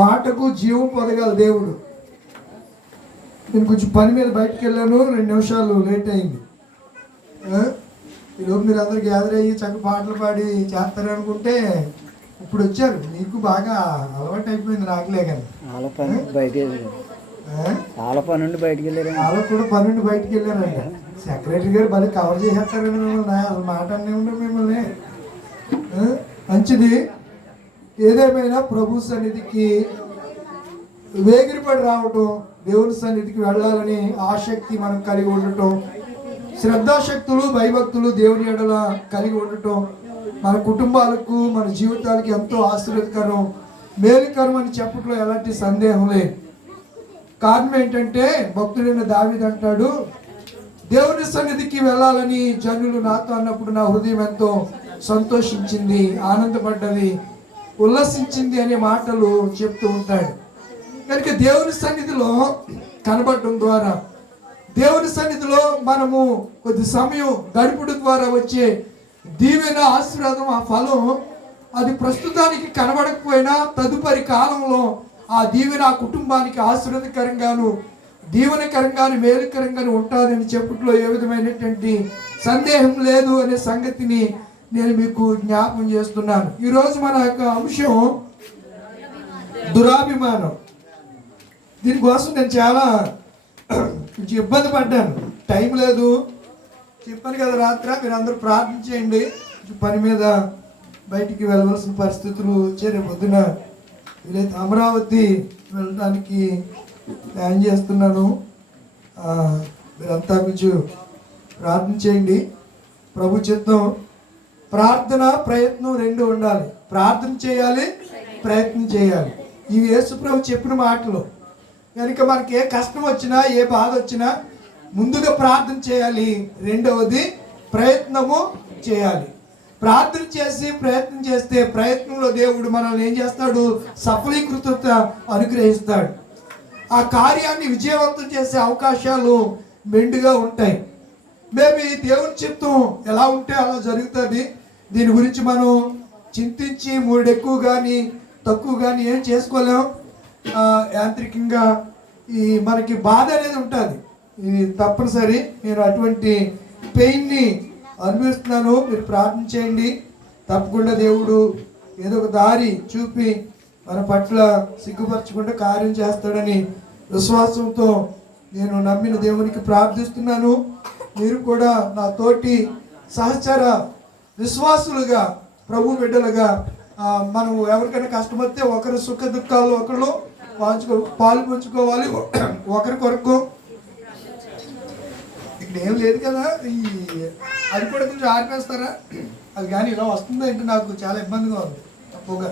మాటకు జీవం పొదగల దేవుడు. నేను కొంచెం పని మీద బయటకు వెళ్ళాను, 2 నిమిషాలు లేట్ అయింది. ఈరోజు మీరు అందరు గ్యాదర్ అయ్యి చక్కగా పాటలు పాడి చేస్తారనుకుంటే ఇప్పుడు వచ్చారు. మీకు బాగా అలవాటు అయిపోయింది, నాకులే కానీ. చాలా పని నుండి బయటకు వెళ్ళారు. వాళ్ళకు కూడా పని నుండి బయటకు వెళ్ళారంట. సెక్రటరీ గారు భలే కవర్ చేసేస్తారండి మిమ్మల్ని. అసలు మాట అన్నీ ఉండవు మిమ్మల్ని. మంచిది. ఏదేమైనా ప్రభు సన్నిధికి వేగిరిపడి రావటం, దేవుని సన్నిధికి వెళ్ళాలని ఆసక్తి మనం కలిగి ఉండటం, శ్రద్ధాశక్తులు భయభక్తులు దేవుని ఎడల కలిగి ఉండటం మన కుటుంబాలకు మన జీవితాలకు ఎంతో ఆశీర్వదకరం, మేలుకరం అని చెప్పట్లో ఎలాంటి సందేహం లేదు. కారణం ఏంటంటే భక్తుడైన దావీదు అంటాడు, దేవుని సన్నిధికి వెళ్ళాలని జనులు నాతో అన్నప్పుడు నా హృదయం ఎంతో సంతోషించింది, ఆనందపడ్డది, ఉల్లసించింది అనే మాటలు చెప్తూ ఉంటాడు. కనుక దేవుని సన్నిధిలో కనబడటం ద్వారా, దేవుని సన్నిధిలో మనము కొద్ది సమయం గడుపుడు ద్వారా వచ్చే దీవెన ఆశీర్వాదం, ఆ ఫలం అది ప్రస్తుతానికి కనబడకపోయినా తదుపరి కాలంలో ఆ దీవెన ఆ కుటుంబానికి ఆశీర్వాదకరంగాను దీవెనకరంగాను మేలుకరంగాను ఉంటుందని చెప్పట్లో ఏ విధమైనటువంటి సందేహం లేదు అనే సంగతిని నేను మీకు జ్ఞాపకం చేస్తున్నాను. ఈరోజు మన యొక్క అంశం దురాభిమానం. దీనికోసం నేను చాలా కొంచెం ఇబ్బంది పడ్డాను, టైం లేదు. చెప్పాను కదా రాత్రి, మీరు అందరూ ప్రార్థన చేయండి. పని మీద బయటికి వెళ్ళవలసిన పరిస్థితులు వచ్చే రేపు పొద్దున వీలైతే అమరావతి వెళ్ళడానికి ప్లాన్ చేస్తున్నాను. మీరంతా కొంచెం ప్రార్థన చేయండి. ప్రభు చిత్తం. ప్రార్థన ప్రయత్నం 2 ఉండాలి. ప్రార్థన చేయాలి, ప్రయత్నం చేయాలి. ఇవి యేసు ప్రభు చెప్పిన మాటలు. కనుక మనకి ఏ కష్టం వచ్చినా ఏ బాధ వచ్చినా ముందుగా ప్రార్థన చేయాలి, రెండవది ప్రయత్నము చేయాలి. ప్రార్థన చేసి ప్రయత్నం చేస్తే ప్రయత్నంలో దేవుడు మనల్ని ఏం చేస్తాడు, సఫలీకృత అనుగ్రహిస్తాడు. ఆ కార్యాన్ని విజయవంతం చేసే అవకాశాలు మెండుగా ఉంటాయి. మేబీ దేవుని చిత్తం ఎలా ఉంటే అలా జరుగుతుంది. దీని గురించి మనం చింతించి 3 ఎక్కువ కానీ తక్కువ కానీ ఏం చేసుకోలేం. యాంత్రికంగా మనకి బాధ అనేది ఉంటుంది, ఇది తప్పనిసరి. నేను అటువంటి పెయిన్ని అనుభవిస్తున్నాను. మీరు ప్రార్థన చేయండి. తప్పకుండా దేవుడు ఏదో ఒక దారి చూపి మన పట్ల సిగ్గుపరచకుండా కార్యం చేస్తాడని విశ్వాసంతో నేను నమ్మిన దేవునికి ప్రార్థిస్తున్నాను. మీరు కూడా నా తోటి సహచర విశ్వాసులుగా, ప్రభు బిడ్డలుగా, మనం ఎవరికైనా కష్టం వస్తే ఒకరి సుఖ దుఃఖాలు ఒకరు పాలు పంచుకోవాలి ఒకరి కొరకు. ఇక్కడ ఏం లేదు కదా, అది కూడా కొంచెం ఆర్పేస్తారా? అది కానీ ఇలా వస్తుందంటే నాకు చాలా ఇబ్బందిగా ఉంది. తప్పుగా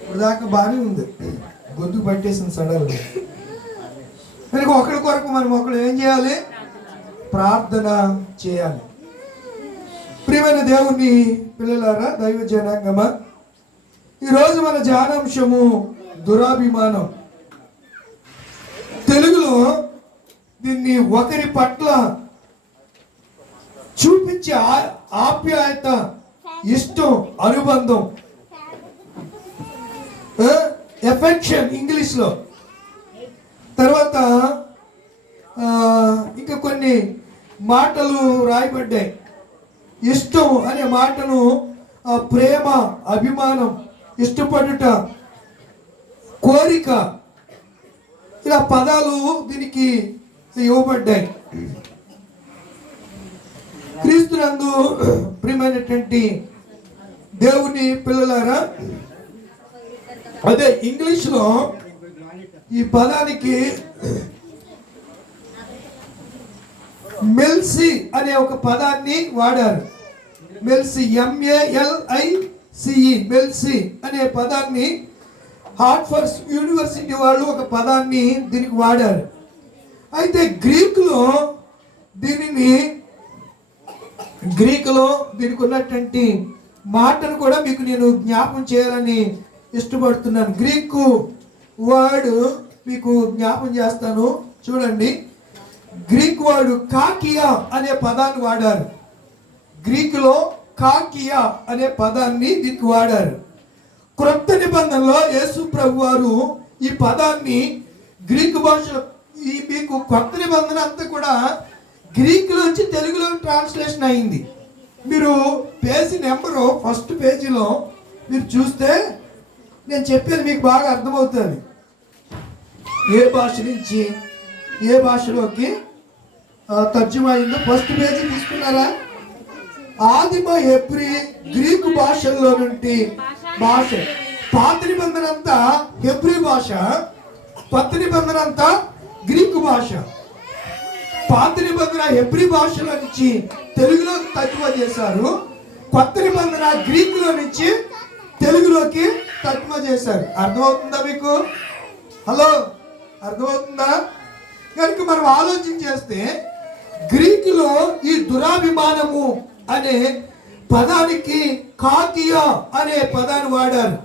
ఇప్పుడు దాకా బాగానే ఉంది, గొంతు పట్టేసింది సడన్గా. కనుక ఒకరి కొరకు మనం ఒకరు ఏం చేయాలి, ప్రార్థన చేయాలి. ప్రియమైన దేవుని పిల్లలారా, దైవ జనాంగమా, ఈరోజు మన ధ్యానాంశము దురాభిమానం. తెలుగులో దీన్ని ఒకరి పట్ల చూపించే ఆప్యాయత, ఇష్టం, అనుబంధం, ఎఫెక్షన్ ఇంగ్లీష్లో. తర్వాత ఇంకా కొన్ని మాటలు రాయబడ్డాయి. ఇష్టం అనే మాటను ప్రేమ, అభిమానం, ఇష్టపడుట, కోరిక, ఇలా పదాలు దీనికి ఇవ్వబడ్డాయి. క్రీస్తునందు ప్రియమైనటువంటి దేవుని పిల్లలారా, అదే ఇంగ్లీష్లో ఈ పదానికి మెల్సీ అనే ఒక పదాన్ని వాడారు. మెల్సీ, MELICE, మెల్సీ అనే పదాన్ని హార్ట్ఫర్డ్ యూనివర్సిటీ వాళ్ళు ఒక పదాన్ని దీనికి వాడారు. అయితే గ్రీకులో దీనికి ఉన్నటువంటి మాటను కూడా మీకు నేను జ్ఞాపకం చేయాలని ఇష్టపడుతున్నాను. గ్రీకు వర్డ్ మీకు జ్ఞాపకం చేస్తాను, చూడండి. గ్రీక్ వర్డ్ కాకియా అనే పదాన్ని వాడారు. గ్రీకులో కాకియా అనే పదాన్ని దీనికి వాడారు. క్రొత్త నిబంధనలో యేసు ప్రభు వారు ఈ పదాన్ని గ్రీకు భాషలో మీకు కొత్త నిబంధన అంతా కూడా గ్రీకులోంచి తెలుగులో ట్రాన్స్లేషన్ అయింది. మీరు పేజీ నెంబరు ఫస్ట్ పేజీలో మీరు చూస్తే నేను చెప్పేది మీకు బాగా అర్థమవుతుంది. ఏ భాష నుంచి ఏ భాషలోకి తర్జుమా అయిందో ఫస్ట్ పేజీ తీసుకున్నారా? ఆదిమ హెబ్రీ గ్రీకు భాషల్లో నుండి భాష. పాత నిబంధన అంతా హెబ్రీ భాష, కొత్త నిబంధన అంతా గ్రీకు భాష. పాత నిబంధన హెబ్రీ భాషలో నుంచి తెలుగులోకి తర్జుమా చేశారు. కొత్త నిబంధన గ్రీకులో నుంచి తెలుగులోకి తర్జుమా చేశారు. అర్థమవుతుందా మీకు? హలో, అర్థమవుతుందా? కనుక మనం ఆలోచన చేస్తే గ్రీకులో ఈ దురాభిమానము అనే పదానికి కాకియా అనే పదాన్ని వాడారు.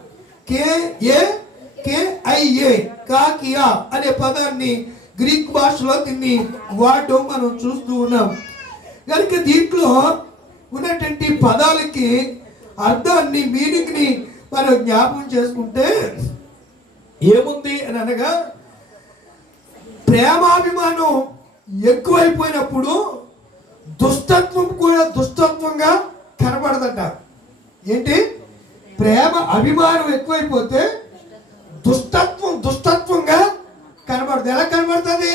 KAKIA కాకియా అనే పదాన్ని గ్రీక్ భాషలో దీన్ని వాడడం మనం చూస్తూ ఉన్నాం. కనుక దీంట్లో ఉన్నటువంటి పదాలకి అర్థాన్ని, మీనింగ్ని మనం జ్ఞాపకం చేసుకుంటే ఏముంది అని అనగా, ప్రేమాభిమానం ఎక్కువైపోయినప్పుడు దుష్టత్వం కూడా దుష్టత్వంగా కనబడదట. ఏంటి? ప్రేమ అభిమానం ఎక్కువైపోతే దుష్టత్వం దుష్టత్వంగా కనబడుతుంది. ఎలా కనబడుతుంది?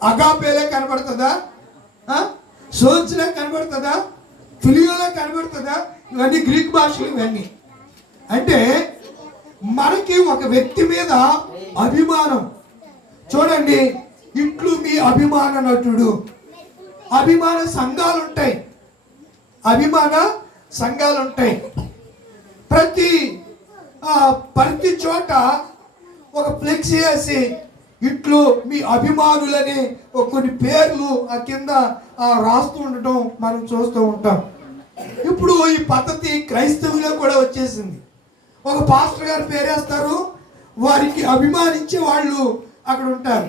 అగాపేలే కనబడుతుందా? సోచ్లే కనబడుతుందా? ఫిలియోలా కనబడుతుందా? ఇవన్నీ గ్రీక్ భాషలు. ఇవన్నీ అంటే మనకి ఒక వ్యక్తి మీద అభిమానం. చూడండి, ఇట్లు మీ అభిమాన నటుడు. అభిమాన సంఘాలు ఉంటాయి, అభిమాన సంఘాలు ఉంటాయి. ప్రతి చోట ఒక ఫ్లెక్సీ వేసి ఇట్లు మీ అభిమానులని కొన్ని పేర్లు ఆ కింద రాస్తూ ఉండటం మనం చూస్తూ ఉంటాం. ఇప్పుడు ఈ పద్ధతి క్రైస్తవులో కూడా వచ్చేసింది. ఒక పాస్టర్ గారు పేరేస్తారు, వారికి అభిమానించే వాళ్ళు అక్కడ ఉంటారు.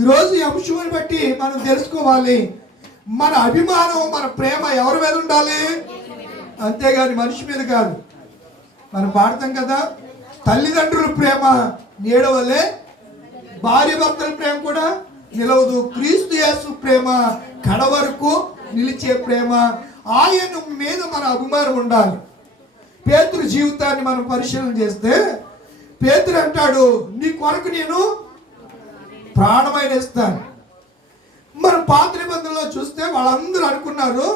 ఈరోజు ఈ అంశాన్ని బట్టి మనం తెలుసుకోవాలి, మన అభిమానం, మన ప్రేమ ఎవరి మీద ఉండాలి? అంతేగాని మనిషి మీద కాదు. మనం పాడతాం కదా, తల్లిదండ్రుల ప్రేమ నీడ వలె భార్య భర్తల ప్రేమ కూడా నిలవదు, క్రీస్తు యేసు ప్రేమ కడ వరకు నిలిచే ప్రేమ. ఆయన మీద మన అభిమానం ఉండాలి. పేతురు జీవితాన్ని మనం పరిశీలన చేస్తే పేతురు అంటాడు, నీ కొరకు నేను ప్రాణమైన ఇస్తాను. మనం పాత నిబంధనలో చూస్తే వాళ్ళందరూ అనుకున్నారు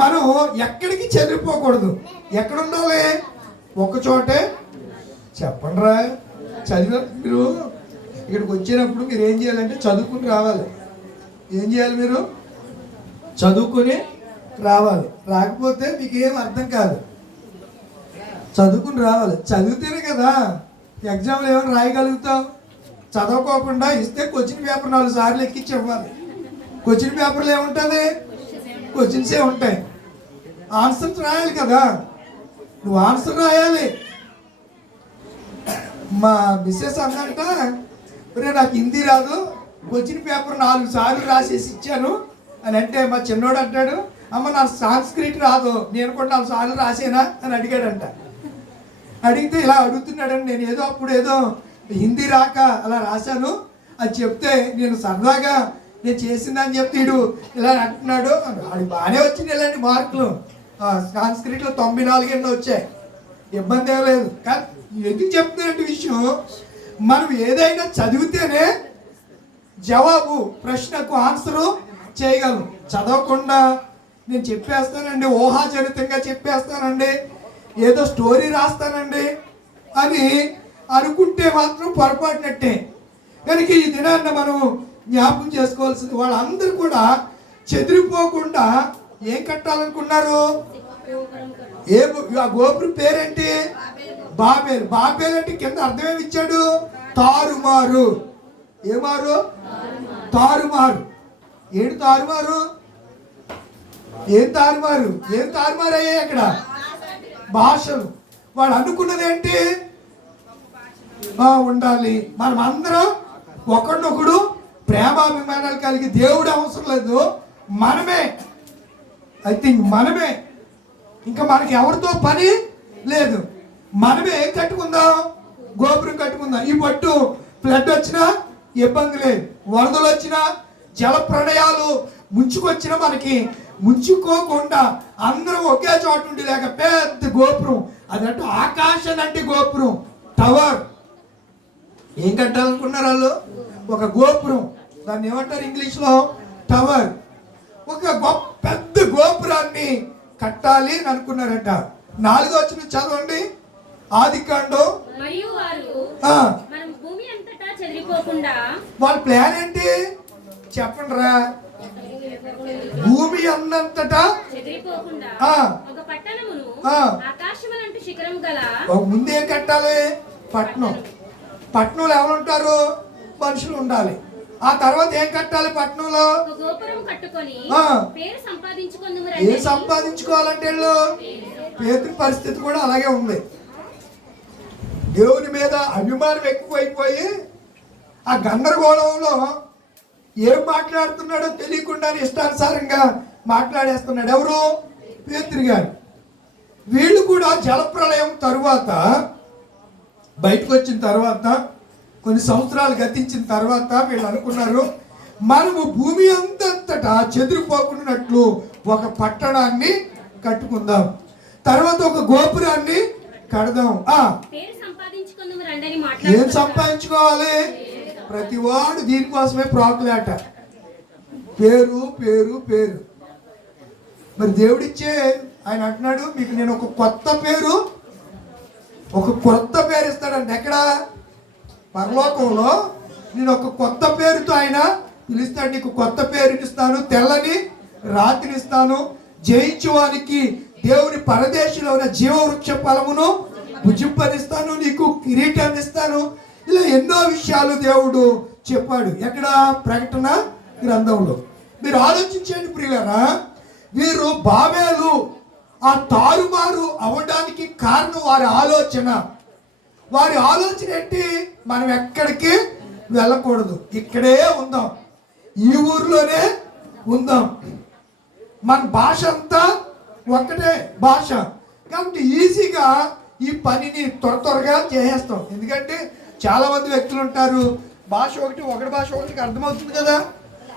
మనం ఎక్కడికి చెదిరిపోకూడదు. ఎక్కడ ఉండాలి? ఒకచోటే. చెప్పండి రా, చదివిన మీరు ఇక్కడికి వచ్చినప్పుడు మీరు ఏం చేయాలంటే చదువుకుని రావాలి. ఏం చేయాలి? మీరు చదువుకుని రావాలి. రాకపోతే మీకు ఏం అర్థం కాదు. చదువుకుని రావాలి. చదివితేనే కదా ఎగ్జామ్లో ఏమైనా రాయగలుగుతాం. చదవకోకుండా ఇస్తే క్వశ్చన్ పేపర్ 4 సార్లు ఎక్కించి ఇవ్వాలి. క్వశ్చన్ పేపర్లో ఏముంటుంది? క్వశ్చన్సే ఉంటాయి. ఆన్సర్స్ రాయాలి కదా, నువ్వు ఆన్సర్ రాయాలి. మా మిస్సెస్ అన్నంట, నాకు హిందీ రాదు, క్వశ్చన్ పేపర్ 4 సార్లు రాసేసి ఇచ్చాను అని అంటే, మా చిన్నోడు అంటాడు, అమ్మ నాకు సాంస్క్రిట్ రాదు, నేను కూడా 4 సార్లు రాసేనా అని అడిగాడంట. అడిగితే ఇలా అడుగుతున్నాడండి, నేను ఏదో అప్పుడు ఏదో హిందీ రాక అలా రాశాను అని చెప్తే నేను సరదాగా నేను చేసిందని చెప్తాడు ఇలా అంటున్నాడు. అది బాగానే వచ్చింది ఇలాంటి మార్కులు. సాంస్క్రిట్లో 94 ఎన్నో వచ్చాయి, ఇబ్బంది ఏం లేదు. కానీ ఎందుకు చెప్తున్నట్టు విషయం, మనం ఏదైనా చదివితేనే జవాబు, ప్రశ్నకు ఆన్సరు చేయగలం. చదవకుండా నేను చెప్పేస్తానండి, ఊహాజనితంగా చెప్పేస్తానండి, ఏదో స్టోరీ రాస్తానండి అని అనుకుంటే మాత్రం పొరపాటునట్టే. కనుక ఈ దినాన్ని మనం జ్ఞాపకం చేసుకోవాల్సింది, వాళ్ళందరూ కూడా చెదిరిపోకుండా ఏం కట్టాలనుకున్నారు? ఆ గోపురం పేరేంటి? బాబేలు. బాబేలు అంటే కింద అర్థమేమి ఇచ్చాడు? తారుమారు. ఏమారు? తారుమారు. ఏంటి తారుమారు? ఏం తారుమారు? ఏం తారుమారు అయ్యాయి అక్కడ? భాషలు. వాళ్ళు అనుకున్నది ఏంటి? ఉండాలి, మనం అందరం ఒకరినొకడు ప్రేమాభిమానాలు కలిగి, దేవుడు అవసరం లేదు, మనమే, ఐ థింక్ మనమే, ఇంకా మనకి ఎవరితో పని లేదు. మనమే కట్టుకుందాం, గోపురం కట్టుకుందాం. ఈ పట్టు ఫ్లడ్ వచ్చినా ఇబ్బంది లేదు, వరదలు వచ్చినా జల ప్రళయాలు ముంచుకొచ్చినా మనకి ముంచుకోకుండా అందరం ఒకే చోట ఉండి లేక పెద్ద గోపురం, అదంటే ఆకాశం అంటే గోపురం, టవర్. ఏం కట్టాలనుకున్నారు వాళ్ళు? ఒక గోపురం. దాన్ని ఏమంటారు ఇంగ్లీష్లో? టవర్. ఒక పెద్ద గోపురాన్ని కట్టాలి అని అనుకున్నారట. 4వ వచనం చదవండి. ఆదికాండం. వాళ్ళ ప్లాన్ ఏంటి చెప్పండి రా? భూమి అందంతటా ముందేం కట్టాలి? పట్నం. పట్నంలో ఎవరు ఉంటారు? మనుషులు ఉండాలి. ఆ తర్వాత ఏం కట్టాలి? పట్నంలో ఏం సంపాదించుకోవాలంటే పేతురు పరిస్థితి కూడా అలాగే ఉంది. దేవుని మీద అభిమానం ఎక్కువైపోయి ఆ గందరగోళంలో ఏం మాట్లాడుతున్నాడో తెలియకుండా ఇష్టానుసారంగా మాట్లాడేస్తున్నాడు. ఎవరు? పేతురు గారు. వీళ్ళు కూడా జలప్రళయం తరువాత బయటకు వచ్చిన తర్వాత కొన్ని సంవత్సరాలు గతించిన తర్వాత వీళ్ళు అనుకున్నారు, మనము భూమి అంతటా చెదిరిపోకున్నట్లు ఒక పట్టణాన్ని కట్టుకుందాం, తర్వాత ఒక గోపురాన్ని కడదాం. ఏం సంపాదించుకోవాలి? ప్రతివాడు దీనికోసమే ప్రాకులాట. పేరు పేరు పేరు. మరి దేవుడిచ్చే ఆయన అంటున్నాడు, మీకు నేను ఒక కొత్త పేరు ఇస్తాడండి. ఎక్కడ? పరలోకంలో నేను ఒక కొత్త పేరుతో ఆయన పిలుస్తాడు. నీకు కొత్త పేరుని ఇస్తాను, తెల్లని రాత్రిని ఇస్తాను, జయించువానికి దేవుని పరదేశంలో ఉన్న జీవవృక్ష ఫలమును భుజింపనిస్తాను, నీకు కిరీటాన్ని ఇస్తాను. ఇలా ఎన్నో విషయాలు దేవుడు చెప్పాడు. ఎక్కడ? ప్రకటన గ్రంథంలో. మీరు ఆలోచించండి ప్రియులారా, వీరు బాబేలు ఆ తారుమారు అవ్వడానికి కారణం వారి ఆలోచన ఏంటి? మనం ఎక్కడికి వెళ్ళకూడదు, ఇక్కడే ఉందాం, ఈ ఊర్లోనే ఉందాం, మన భాష అంతా ఒక్కటే భాష కాబట్టి ఈజీగా ఈ పనిని త్వరగా చేసేస్తాం. ఎందుకంటే చాలా మంది వ్యక్తులు ఉంటారు, భాష ఒకటి భాష ఒకటికి అర్థమవుతుంది కదా.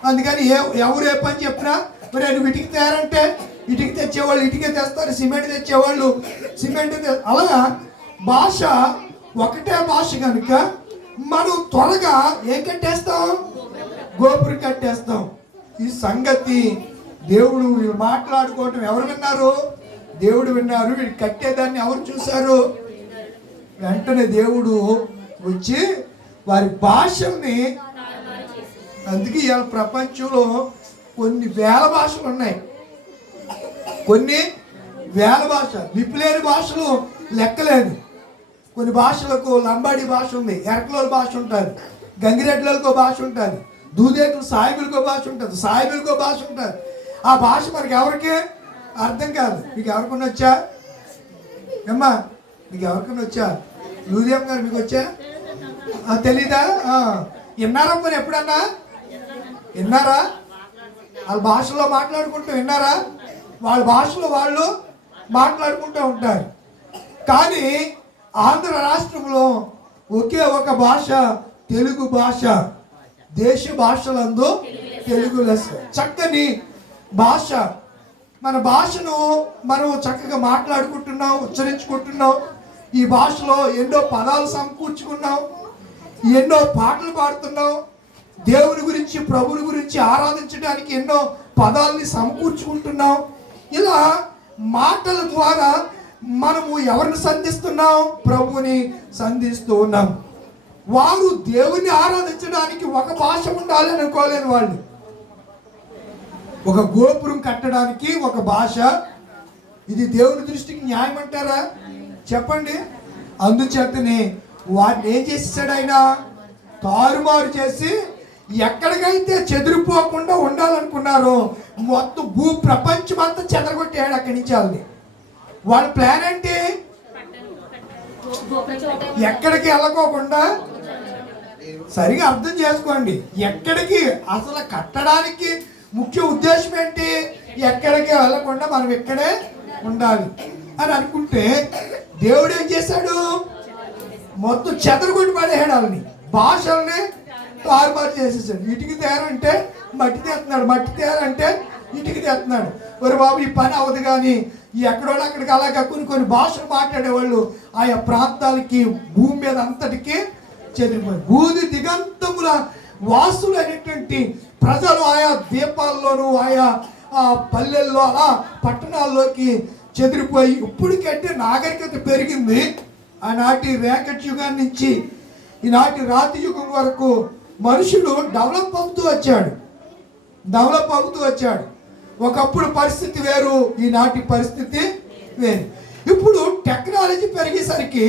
అందుకని ఎవరు ఏ పని చెప్పినా, మరి నువ్వు ఇటుకి తయారంటే ఇటుకి తెచ్చేవాళ్ళు ఇటుకే తెస్తారు, సిమెంట్ తెచ్చేవాళ్ళు సిమెంట్. అలాగా భాష ఒకటే భాష కనుక మనం త్వరగా ఏం కట్టేస్తాం? గోపురం కట్టేస్తాం. ఈ సంగతి దేవుడు మాట్లాడుకోవటం ఎవరు విన్నారు? దేవుడు విన్నారు. వీడు కట్టేదాన్ని ఎవరు చూశారు? వెంటనే దేవుడు వచ్చి వారి భాషల్ని, అందుకే ఇవాళ ప్రపంచంలో కొన్ని వేల భాషలు ఉన్నాయి, కొన్ని వేల భాష, లిపిలేని భాషలు లెక్కలేదు. కొన్ని భాషలకు లంబాడి భాష ఉంది, ఎరకలోల భాష ఉంటుంది, గంగిరెడ్లకో భాష ఉంటుంది, దూదేకులు సాయిబులకో భాష ఉంటుంది, సాయిబులకో భాష ఉంటుంది. ఆ భాష మనకి ఎవరికి అర్థం కాదు. మీకు ఎవరికన్నా వచ్చా? అమ్మా మీకు ఎవరికన్నా వచ్చా? లూదియమ్మ గారు మీకు వచ్చా? తెలీదా? విన్నారా? మరి ఎప్పుడన్నా విన్నారా? వాళ్ళ భాషలో మాట్లాడుకుంటూ విన్నారా? వాళ్ళ భాషలో వాళ్ళు మాట్లాడుకుంటూ ఉంటారు. కానీ ఆంధ్ర రాష్ట్రంలో ఒకే ఒక భాష, తెలుగు భాష. దేశ భాషలందు తెలుగు లెస్స. చక్కని భాష. మన భాషను మనం చక్కగా మాట్లాడుకుంటున్నాం, ఉచ్చరించుకుంటున్నాం. ఈ భాషలో ఎన్నో పదాలు సమకూర్చుకున్నాం, ఎన్నో పాటలు పాడుతున్నాం, దేవుని గురించి ప్రభుని గురించి ఆరాధించడానికి ఎన్నో పదాలని సమకూర్చుకుంటున్నాం. ఇలా మాటల ద్వారా మనము ఎవరిని సంధిస్తున్నాం? ప్రభుని సంధిస్తూ ఉన్నాం. వారు దేవుని ఆరాధించడానికి ఒక భాష ఉండాలి అనుకోలేని వాళ్ళు, ఒక గోపురం కట్టడానికి ఒక భాష. ఇది దేవుని దృష్టికి న్యాయం అంటారా? చెప్పండి. అందుచేతనే వారిని ఏం చేసాడు ఆయన? తారుమారు చేసి ఎక్కడికైతే చెదిరిపోకుండా ఉండాలనుకున్నారో మొత్తం ప్రపంచం అంతా చెదరగొట్టాడు అక్కడి నుంచి. వాళ్ళ ప్లాన్ ఏంటి? ఎక్కడికి వెళ్ళకోకుండా. సరిగా అర్థం చేసుకోండి, ఎక్కడికి అసలు కట్టడానికి ముఖ్య ఉద్దేశం ఏంటి? ఎక్కడికి వెళ్ళకుండా మనం ఇక్కడే ఉండాలి. అని అనుకుంటే దేవుడు ఏం చేశాడు? మొత్తం చెదరగొట్టి పడేసాడు వాళ్ళని, భాషల్ని తారుమారు చేసేసాడు. ఇటుకి తేరంటే మట్టి తెస్తున్నాడు, మట్టి తేరంటే ఇటుకి తెస్తున్నాడు. ఒరే బాబు ఈ పని అవ్వదు కానీ ఎక్కడో అక్కడికి అలాగా కొన్ని భాషలు మాట్లాడేవాళ్ళు ఆయా ప్రాంతాలకి భూమి మీద అంతటికి చెదిరిపోయి భూది దిగంతముల వాసులు అనేటువంటి ప్రజలు ఆయా ద్వీపాల్లోనూ ఆయా పల్లెల్లో అలా పట్టణాల్లోకి చెదిరిపోయి ఇప్పటికంటే నాగరికత పెరిగింది. ఆనాటి రేకట్ యుగం నుంచి ఈనాటి రాతి యుగం వరకు మనుషుడు డెవలప్ అవుతూ వచ్చాడు. ఒకప్పుడు పరిస్థితి వేరు, ఈనాటి పరిస్థితి వేరు. ఇప్పుడు టెక్నాలజీ పెరిగేసరికి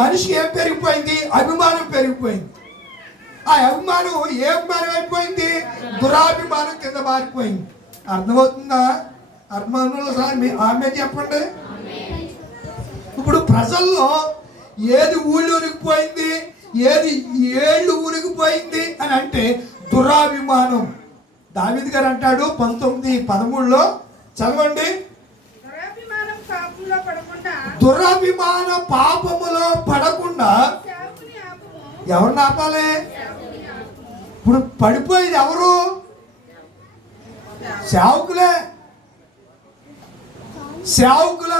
మనిషికి ఏం పెరిగిపోయింది? అభిమానం పెరిగిపోయింది. ఆ అభిమానం ఏ అభిమానం అయిపోయింది? దురాభిమానం కింద మారిపోయింది. అర్థమవుతుందా? అర్థమవుతుందో సార్ ఆమె చెప్పండి. ఇప్పుడు ప్రజల్లో ఏది ఊళ్ళు ఉరిగిపోయింది, ఏది ఏళ్ళు ఉరిగిపోయింది అని అంటే దురాభిమానం. దావీదు గారు అంటాడు 19:13 చదవండి. దురాభిమాన పాపములో పడకుండా ఎవరిని ఆపాలి? ఇప్పుడు పడిపోయేది ఎవరు? సేవకుల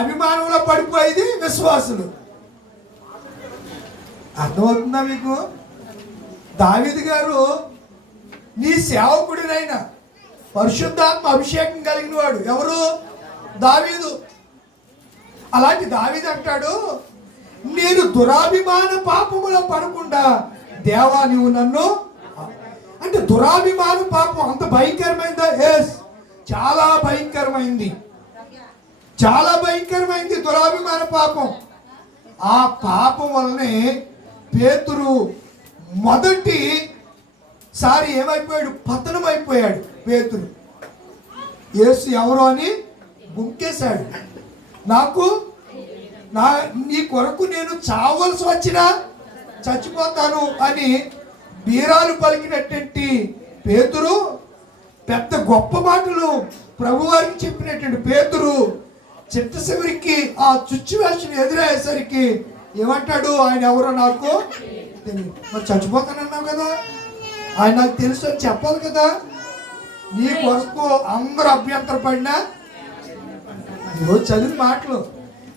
అభిమానంలో పడిపోయేది విశ్వాసులు. అర్థమవుతుందా మీకు? దావీదు గారు నీ సేవకుడినైనా పరిశుద్ధాత్మ అభిషేకం కలిగిన వాడు ఎవరు? దావీదు. అలాంటి దావీదు అంటాడు, నేను దురాభిమాన పాపములో పడకుండా దేవా నీవు నన్ను. అంటే దురాభిమాన పాపం అంత భయంకరమైందా? ఎస్, చాలా భయంకరమైంది, చాలా భయంకరమైంది దురాభిమాన పాపం. ఆ పాపం వల్లనే పేతురు మొదటిసారి ఏమైపోయాడు? పతనం అయిపోయాడు పేతురు. యేసు ఎవరు అని బుంకేశాడు. నీ కొరకు నేను చావలసి వచ్చినా చచ్చిపోతాను అని బీరాలు పలికినటువంటి పేతురు, పెద్ద గొప్ప మాటలు ప్రభువారికి చెప్పినటువంటి పేతురు చిట్ట చివరికి ఆ సిచ్యువేషన్ ఎదురయ్యేసరికి ఏమంటాడు? ఆయన ఎవరో నాకు తెలియదు. మరి చచ్చిపోతానన్నావు కదా, ఆయన నాకు తెలుసు అని చెప్పాలి కదా. నీ కొరకు అందరూ అభ్యంతరపడినా, ఈరోజు చదివిన మాటలు,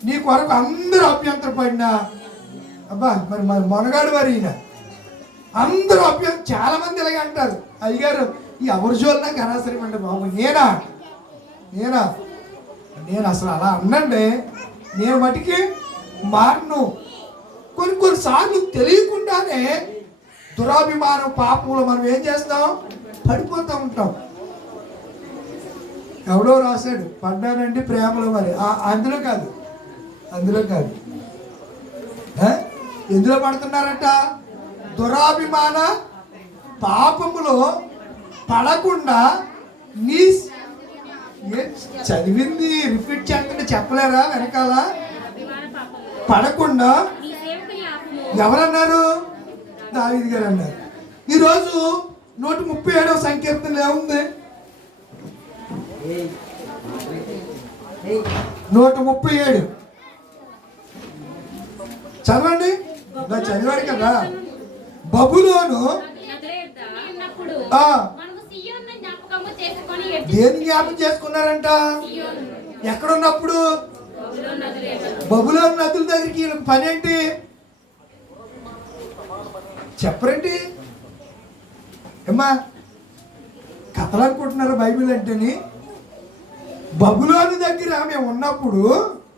నీ కొరకు అందరూ అభ్యంతరపడినా, అబ్బా మరి మొనగాడు వారు ఈయన, అందరూ చాలా మంది ఇలాగే అంటారు, అయ్యగారు ఈ ఎవరి జోలు నాకు అనవసరం అండి బాబు. నేను అసలు అలా అన్నండి, నేను మటుకి మారను. కొన్నిసార్లు తెలియకుండానే దురాభిమానం పాపంలో మనం ఏం చేస్తాం? పడిపోతూ ఉంటాం. ఎవడో రాశాడు, పడ్డానండి ప్రేమలో. మరి అందులో కాదు ఎందులో పడుతున్నారట? దురాభిమాన పాపములో పడకుండా నీ చదివింది రిపీట్ చేస్తుంటే చెప్పలేరా? వెనకాల పడకుండా ఎవరన్నారు? దావీదు గారు అన్నారు. ఈరోజు 137వ సంకీర్తనలో ఏముంది? 137 చదవండి. చదివాడు కదా. బబులోను దేని జ్ఞాపకం చేసుకున్నారంట? ఎక్కడున్నప్పుడు? బబులోను నదుల దగ్గరికి. వీళ్ళకి పని ఏంటి చెప్పరండి ఏమ్మా? కథలు అనుకుంటున్నారు బైబిల్ అంటేని. బబులోను దగ్గర మేము ఉన్నప్పుడు